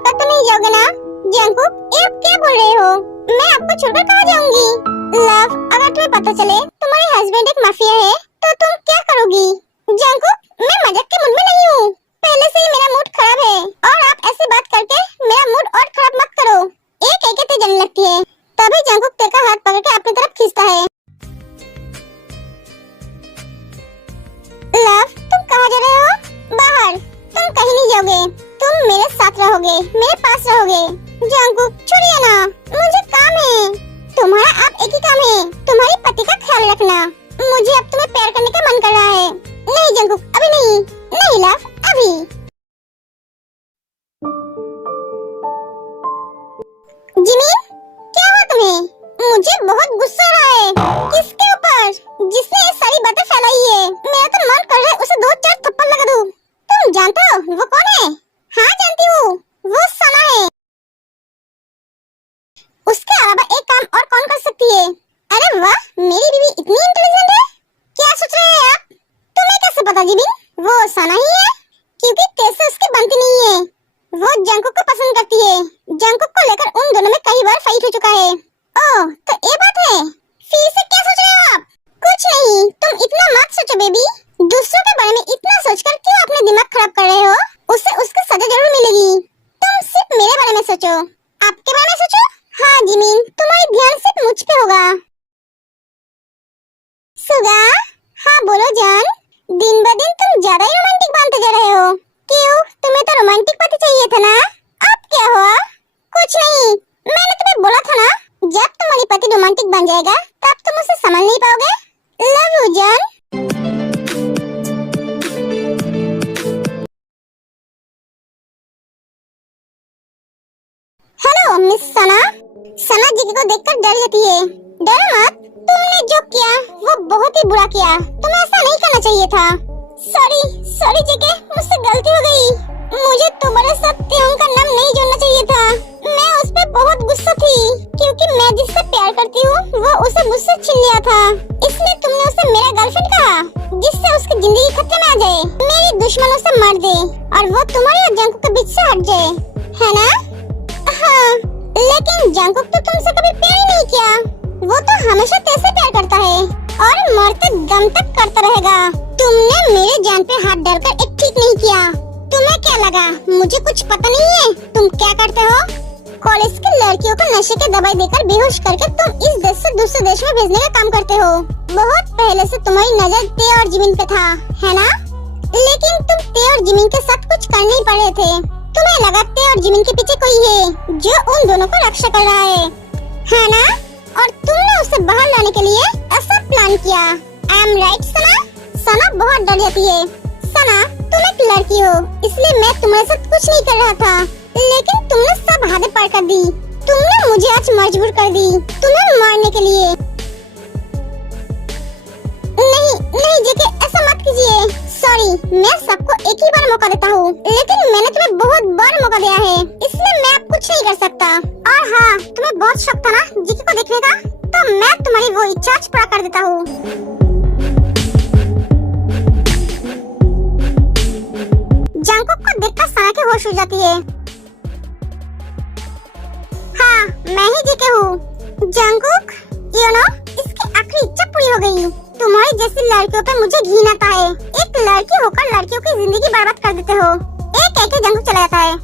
छोड़कर तो नहीं जाओगे ना? जंगकुक, ये आप क्या बोल रहे हो? मैं आपको छोड़कर कहाँ जाऊंगी? लव, अगर तुम्हें पता चले तुम्हारे हस्बैंड एक माफिया है तो तुम क्या करोगी? जंगकुक, मैं मजाक के मूड में नहीं हूँ। पहले से ही मेरा मूड खराब है और आप ऐसी बात करके मेरा मूड और खराब मत करो। एक एक तेज जलने लगती है। तभी जंगकुक तेरे का हाथ पकड़ के अपनी तरफ खींचता है। लव, तुम कहाँ जा रहे हो? बाहर। तुम कहीं नहीं जाओगे, तुम मेरे साथ रहोगे, मेरे पास रहोगे। जंगकुक, छोड़िए ना, मुझे काम है। तुम्हारा अब एक ही काम है, तुम्हारी पति का ख्याल रखना। मुझे अब तुम्हें प्यार करने का मन कर रहा है। नहीं जंगकुक, अभी नहीं। नहीं लव, अभी। जिमिन, क्या हुआ तुम्हें? मुझे बहुत गुस्सा आ रहा है। किसके ऊपर? जिसने ये सारी बातें फैलाई है। मेरा तो मन कर रहा है उसे 2-4 थप्पड़ लगा दूं। तुम जानते हो वो कौन है? हाँ जानती हूँ, वो सना है। उसके अलावा एक काम और कौन कर सकती है? अरे वाह, मेरी बीवी इतनी इंटेलिजेंट है। क्या सोच रहे हैं आप? तुम्हें कैसे पता जिमिन? वो सना ही है, क्योंकि कैसे उसकी बनती नहीं है। वो जंगकुक को पसंद करती है। जंगकुक को लेकर उन दोनों में कई बार फाइट हो चुका है। ओह, तो ये बात है। फिर से क्या सोच रहे हो आप? कुछ नहीं, तुम इतना मत सोचो बेबी। दूसरों के बारे में इतना सोचकर क्यों अपने दिमाग खराब कर रहे हो? उसे उसकी सजा जरूर मिलेगी। तुम सिर्फ मेरे बारे में सोचो। आपके बारे में सोचो। हाँ जिमिन, तुम्हारी ध्यान सिर्फ मुझ पे होगा। सुगा, हाँ बोलो जान। दिन ब दिन तुम ज्यादा ही रोमांटिक बनते जा रहे हो। क्यों? तुम्हें तो रोमांटिक पति चाहिए था ना? अब क्या हुआ? कुछ नहीं, मैंने तुम्हें बोला था ना, जब तुम्हारी पति रोमांटिक बन जाएगा तब तुम उसे समझ नहीं पाओगे। लव यू जान। हेलो मिस सना। सना जी को देखकर डर जाती है। डरो मत, तुमने जो किया वो बहुत ही बुरा किया। तुम्हें ऐसा नहीं करना चाहिए था। सॉरी सॉरी जेके, मुझसे गलती हो गई। मुझे तुम्हारे साथ त्यों का नाम नहीं जोड़ना चाहिए था। मैं उस पे बहुत गुस्सा थी, क्योंकि मैं जिससे प्यार करती हूँ वो उसे मुझसे छीन लिया था। इसलिए तुमने उसे मेरा गर्लफ्रेंड कहा, जिससे उसकी जिंदगी खतरे में आ जाए, मेरी दुश्मनों से मार दे और वो तुम्हारे और जंगकुक के बीच से हट जाए, है ना? हाँ, लेकिन जंगकुक तो तुमसे कभी प्यार ही नहीं किया। वो तो हमेशा तेरे से प्यार करता है और मरते दम तक करता रहेगा। तुमने मेरे जान पे हाथ डालकर एक ठीक नहीं किया। तुम्हें क्या लगा मुझे कुछ पता नहीं है? तुम क्या करते हो? कॉलेज की लड़कियों को नशे के दवाई देकर बेहोश करके तुम इस देश से दूसरे देश में भेजने का काम करते हो। बहुत पहले से तुम्हारी नजर ते और जिमिन पे था, है ना? लेकिन तुम ते और जिमिन के साथ कुछ कर नहीं पा रहे थे। तुम्हें लगा ते और जिमिन के पीछे कोई है जो उन दोनों को रक्षा कर रहा है ना? और तुमने उसे बाहर लाने के लिए ऐसा प्लान किया। आई एम राइट सना? सना बहुत डर जाती है। सना, तुम एक लड़की हो, इसलिए मैं तुम्हारे साथ कुछ नहीं कर रहा था, लेकिन तुमने सब हदें पार कर दी। तुमने मुझे आज मजबूर कर दी तुम्हें मारने के लिए। नहीं नहीं जेके, ऐसा मत कीजिए। सॉरी, मैं सबको एक ही बार मौका देता हूँ, लेकिन मैंने तुम्हें बहुत बार मौका दिया है, इसलिए मैं अब कुछ नहीं कर सकता। और हाँ, तुम्हें बहुत शौक था ना जेके को देखने का, तो मैं तुम्हारी वो इच्छा पूरा कर देता हूँ। जंगकुक को देखकर सना की होश उड़ जाती है। हाँ, मैं ही जेके हूँ। जंगकुक, यू नो, इसकी आखिरी इच्छा पूरी हो गई। तुम्हारी जैसी लड़कियों पे मुझे घिन आता है। एक लड़की होकर लड़कियों की जिंदगी बर्बाद कर देते हो। एक कह के जंगकुक चला जाता है।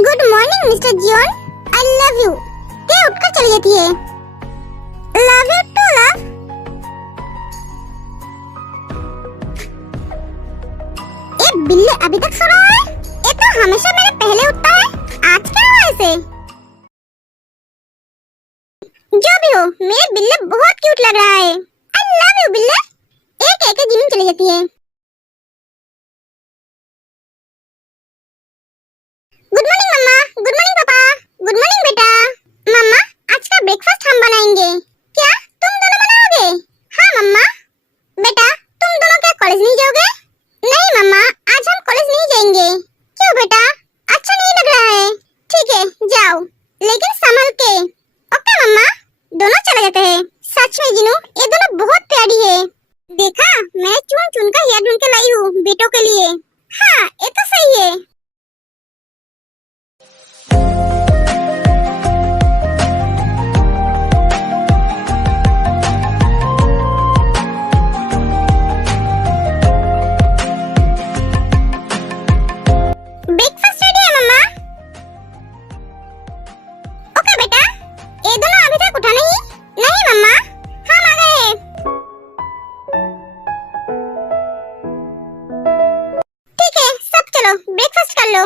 Good morning mister Jeon, I love you. ये उठकर चली जाती है। Love you too love. ये बिल्ली अभी तक सो रहा है? ये तो हमेशा मेरे पहले उठता है, आज क्या हुआ इसे? जो भी हो, मेरे बिल्ले बहुत क्यूट लग रहा है। आई लव यू बिल्ले। एक एक जिमिन चली जाती है। गुड मॉर्निंग मम्मा, गुड मॉर्निंग पापा, गुड मॉर्निंग बेटा। मम्मा, आज का ब्रेकफास्ट हम बनाएंगे। क्या तुम दोनों बनाओगे? हाँ मम्मा। बेटा, तुम दोनों क्या कॉलेज नहीं जाओगे? नहीं मम्मा, आज हम कॉलेज नहीं जाएंगे। क्यों मैं चुन चुन कर हेयर ढूंढ के लाई हूँ बेटों के लिए। हाँ ये तो सही है। ब्रेकफास्ट रेडी है मम्मा। ओके बेटा, ये दोनों अभी तक उठा नहीं? नहीं मम्मा, हम आ गए। ठीक है, सब चलो ब्रेकफास्ट कर लो।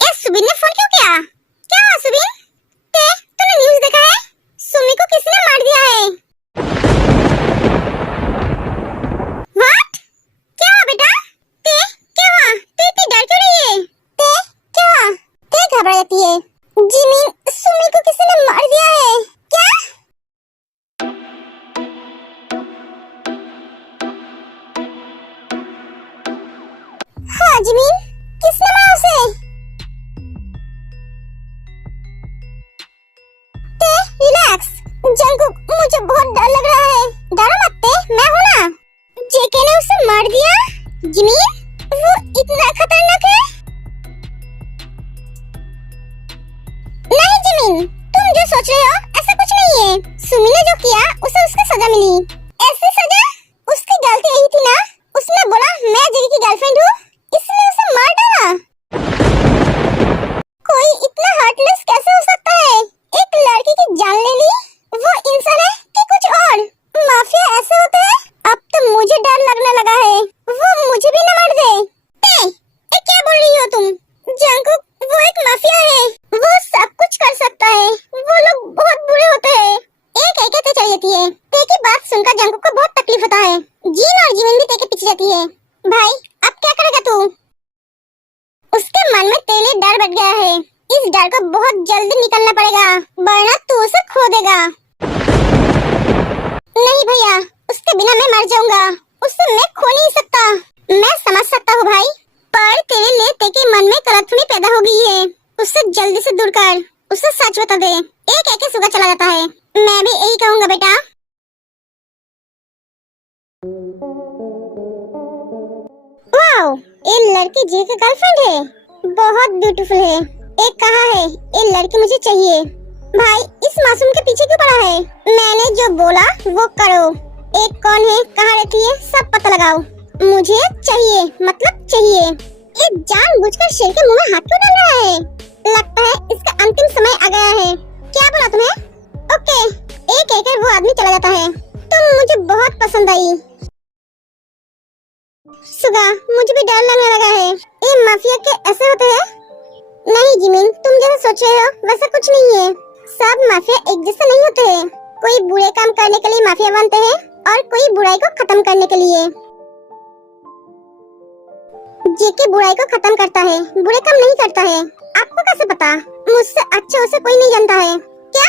ए सुबिन ने फोन क्यों किया? क्या हुआ सुबिन? तूने न्यूज़ देखा है? सुमी को किसी ने मार दिया है। व्हाट? क्या हुआ बेटा? क्या हुआ? इतनी डर क्यों रही है? क्या हुआ? घबरा जाती है। जिमिन, सुमी को किसी ने मार दिया है। क्या? हाँ जिमिन, किसने मारा उसे? रिलैक्स जंगकुक, मुझे बहुत डर लग रहा है। डरो मत, मैं हूँ ना। जेके ने उसे मार दिया? जिमिन, वो इतना खतरनाक है? नहीं जिमिन, तुम जो सोच रहे हो ऐसा कुछ नहीं है। सुमी ने जो किया उसे उसकी सजा मिली। ऐसी सजा? उसकी गलती यही थी ना, उसने बोला मैं जेके की गर्लफ्रेंड हूँ, इसलिए उसे मार डाला। कोई इतना हार्टलेस कैसे हो सकता है? एक लड़की की जान ले ली। वो इंसान है कि कुछ और? माफिया ऐसे होते हैं? अब तो मुझे डर लगने लगा है, वो मुझे भी न मार दे। क्या बोल रही हो तुम? जंगकुक, वो एक माफिया है, वो सब कुछ कर सकता है। वो लोग बहुत बुरे होते हैं। एक तो चली जाती है। ते की बात सुनकर जंगकुक को बहुत तकलीफ होता है। जीन और जीवन भी ते के पीछे जाती है। भाई अब क्या करेगा तू? उसके मन में तेरे डर बैठ गया है। इस डर को बहुत जल्दी निकलना पड़ेगा, वरना तू उसे खो देगा। नहीं भैया, उसके बिना मैं मर जाऊंगा। उसे मैं खो नहीं सकता। मैं समझ सकता हूँ भाई, पर तेरे लिए तेरे मन में गलतफहमी पैदा हो गई है। उससे जल्दी से दूर कर, उसे सच बता दे। एक सुगा चला जाता है। मैं भी यही कहूँगा बेटा। वाओ, ये लड़की जी की गर्लफ्रेंड है, बहुत ब्यूटीफुल है। एक कहा है, ये लड़की मुझे चाहिए। भाई इस मासूम के पीछे क्यों पड़ा है? मैंने जो बोला वो करो। एक कौन है, कहाँ रहती है, सब पता लगाओ। मुझे चाहिए, मतलब चाहिए। ये जानबूझकर शेर के मुंह में हाथ क्यों डाल रहा है? लगता है इसका अंतिम समय आ गया है। क्या बोला तुम्हें? ओके, एक वो आदमी चला जाता है। तुम मुझे बहुत पसंद आई। सुगा, मुझे भी डर लगने लगा है। ये माफिया के ऐसे होते हैं? नहीं जिमिन, तुम जैसा सोच रहे हो वैसा कुछ नहीं है। सब माफिया एक जैसे नहीं होते हैं। कोई बुरे काम करने के लिए माफिया बनते हैं और कोई बुराई को खत्म करने के लिए। जेके बुराई को खत्म करता है, बुरे काम नहीं करता है। आपको कैसे पता? मुझसे अच्छा उसे कोई नहीं जानता है। क्या?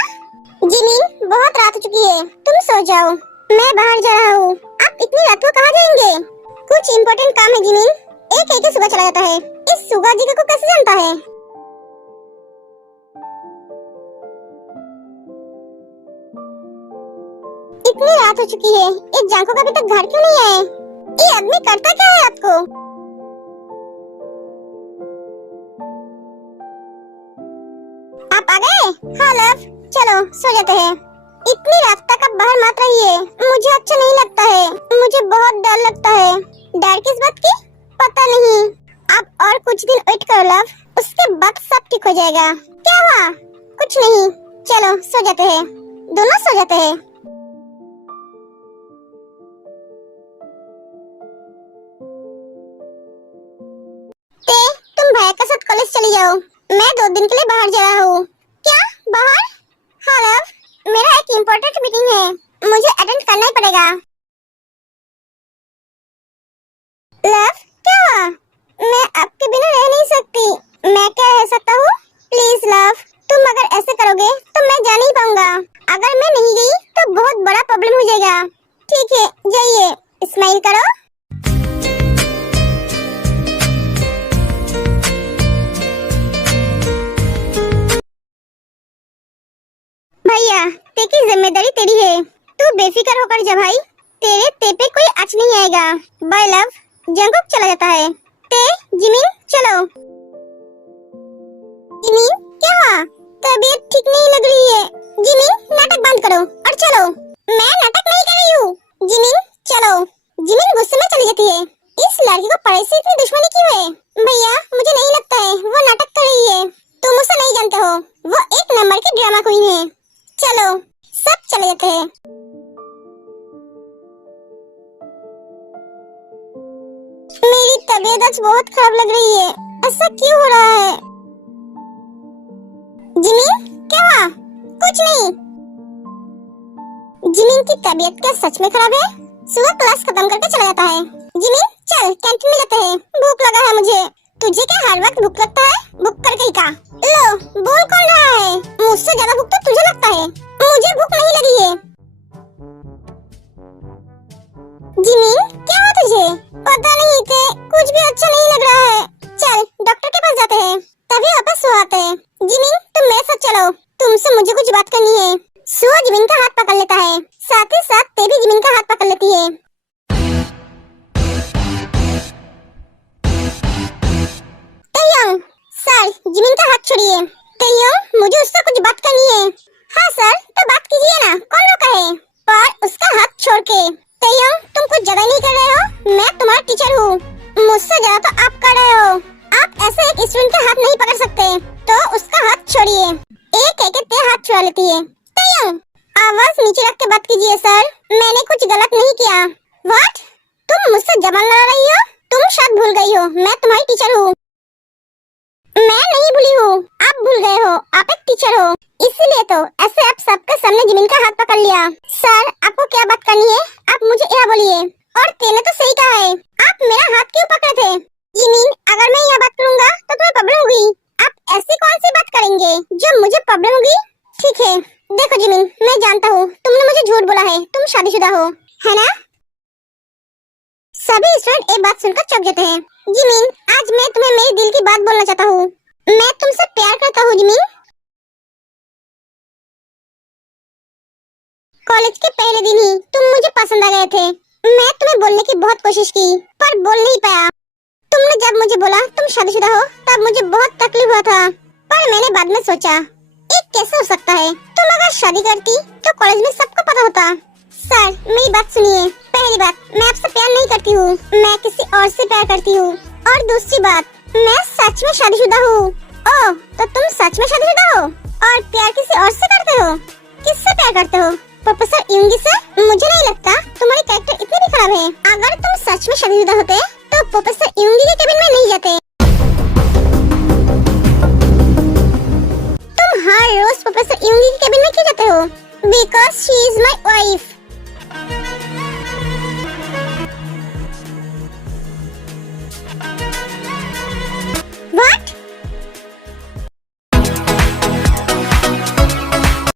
जिमिन, बहुत रात हो चुकी है, तुम सो जाओ। मैं बाहर जा रहा हूँ। आप इतनी रात को कहाँ जाएंगे? कुछ इम्पोर्टेंट काम है जिमिन। एक सुगा चला जाता है। इस सुगा जी को कैसे जानता है? इतनी रात हो चुकी है, इस जांको का अभी तक घर क्यों नहीं आया? ये आदमी करता क्या है रात को? आप आ गए? हाँ लव, चलो सो जाते हैं। इतनी रात तक आप बाहर मत रहिए, मुझे अच्छा नहीं लगता है। मुझे बहुत डर लगता है। डर किस बात की? पता नहीं। आप और कुछ दिन वेट करो लव, उसके बाद सब ठीक हो जाएगा। क्या हुआ? कुछ नहीं, चलो सो जाते हैं। दोनों सो जाते हैं। तुम भैया के साथ कॉलेज चली जाओ, मैं 2 दिन के लिए बाहर जा रहा हूँ। क्या बाहर? हाँ लव, मेरा एक इम्पोर्टेंट मीटिंग है, मुझे अटेंड करना ही पड़ेगा। लव, क्या हुआ? मैं आपके बिना रह नहीं सकती। मैं क्या रह सकता हूँ? प्लीज लव, तुम अगर ऐसे करोगे तो मैं जा नहीं पाऊंगा। अगर मैं नहीं गई तो बहुत बड़ा प्रॉब्लम हो जाएगा। ठीक है, जाइए, स्माइल करो। भैया ते की जिम्मेदारी तेरी है, तू बेफिक्र होकर जा भाई, तेरे ते पे कोई आँच नहीं आएगा। Bye love. जंगुक चला जाता है। ते जिमिन चलो। जिमिन क्या हुआ? तबीयत ठीक नहीं लग रही है। जिमिन नाटक बंद करो और चलो। मैं नाटक नहीं कर रही हूँ। जिमिन चलो। जिमिन गुस्से में चली जाती है। इस लड़की को पढ़ाई से इतनी दुश्मनी क्यों है? भैया मुझे नहीं लगता है वो नाटक कर रही है, तुम उसे नहीं जानते हो, वो एक नंबर की ड्रामा क्वीन है। चलो सब चले जाते हैं। मेरी तबीयत आज बहुत खराब लग रही है, ऐसा क्यों हो रहा है? जिमिन क्या हुआ? कुछ नहीं। जिमिन की तबीयत क्या सच में खराब है? सुबह क्लास खत्म करके चला जाता है। जिमिन चल कैंटीन में जाते हैं, भूख लगा है मुझे। तुझे क्या हर वक्त भूख लगता है? भूख कर गई का? लो बोल कौन रहा है? मुझसे ज्यादा भूख तो तुझे लगता है, मुझे भूख नहीं लगी है। जिमिन क्या हुआ तुझे? पता नहीं थे, कुछ भी अच्छा नहीं लग रहा है। चल डॉक्टर के पास जाते हैं, तभी वापस सो आते हैं। जिमिन तुम मेरे साथ चलो, तुमसे मुझे कुछ बात करनी है। सुआ जिमिन का हाथ पकड़ लेता है, साथ ही साथ ते भी जिमिन का हाथ पकड़ लेती है। तैयंग सर जिमिन का हाथ छोड़िए। तैयंग मुझे उससे कुछ बात करनी है। हाँ सर तो बात कीजिए ना, कौन रोका है? पर उसका हाथ छोड़ के। तैयंग तुम कुछ ज्यादा नहीं कर रहे हो? मैं तुम्हारा टीचर हूँ, मुझसे ज्यादा तो आप कर रहे हो। आप ऐसे एक स्टूडेंट का हाथ नहीं पकड़ सकते, तो उसका हाथ छोड़िए। एक एक ते हाथ छुड़ा लेती है। तैयंग आवाज नीचे रख के बात कीजिए सर, मैंने कुछ गलत नहीं किया। व्हाट? तुम मुझसे जबान लड़ा रही हो? तुम शायद भूल गई हो मैं तुम्हारी टीचर हूँ। मैं नहीं भूली हूँ, आप भूल गए हो, आप एक टीचर हो, इसीलिए तो ऐसे आप सबके सामने जिमिन का हाथ पकड़ लिया। सर आपको क्या बात करनी है, आप मुझे यह बोलिए। और तेने तो सही कहा है, आप मेरा हाथ क्यों पकड़े थे? जिमिन अगर मैं यह बात करूँगा तो तुम्हें प्रॉब्लम होगी। आप ऐसी कौन सी बात करेंगे जो मुझे प्रॉब्लम होगी? ठीक है देखो जिमिन, मैं जानता हूँ तुमने मुझे झूठ बोला है, तुम शादीशुदा हो, है ना? सभी स्टूडेंट एक बात सुनकर चौंक जाते हैं। जिमिन आज मैं तुम्हें मेरे दिल की बात बोलना चाहता हूँ, मैं तुमसे प्यार करता हूँ जिमिन। कॉलेज के पहले दिन ही तुम मुझे पसंद आ गए थे। मैं तुम्हें बोलने की बहुत कोशिश की पर बोल नहीं पाया। तुमने जब मुझे बोला तुम शादीशुदा हो तब मुझे बहुत तकलीफ हुआ था, पर मैंने बाद में सोचा एक कैसे हो सकता है, तुम अगर शादी करती तो कॉलेज में सबको पता होता। सर मेरी बात सुनिए, पहली बात मैं आपसे प्यार नहीं करती हूँ, मैं किसी और से प्यार करती हूँ। और दूसरी बात मैं सच में शादीशुदा हूँ। ओह तो तुम सच में शादीशुदा हो और प्यार किसी और से करते हो? किससे प्यार करते हो? प्रोफेसर युंगी से? मुझे नहीं लगता तुम्हारी कैरेक्टर इतनी भी खराब है। अगर तुम सच में शादीशुदा होते तो प्रोफेसर युंगी के केबिन में नहीं जाते। तुम हर रोज प्रोफेसर युंगी के केबिन में क्यों जाते हो? Because she is my wife.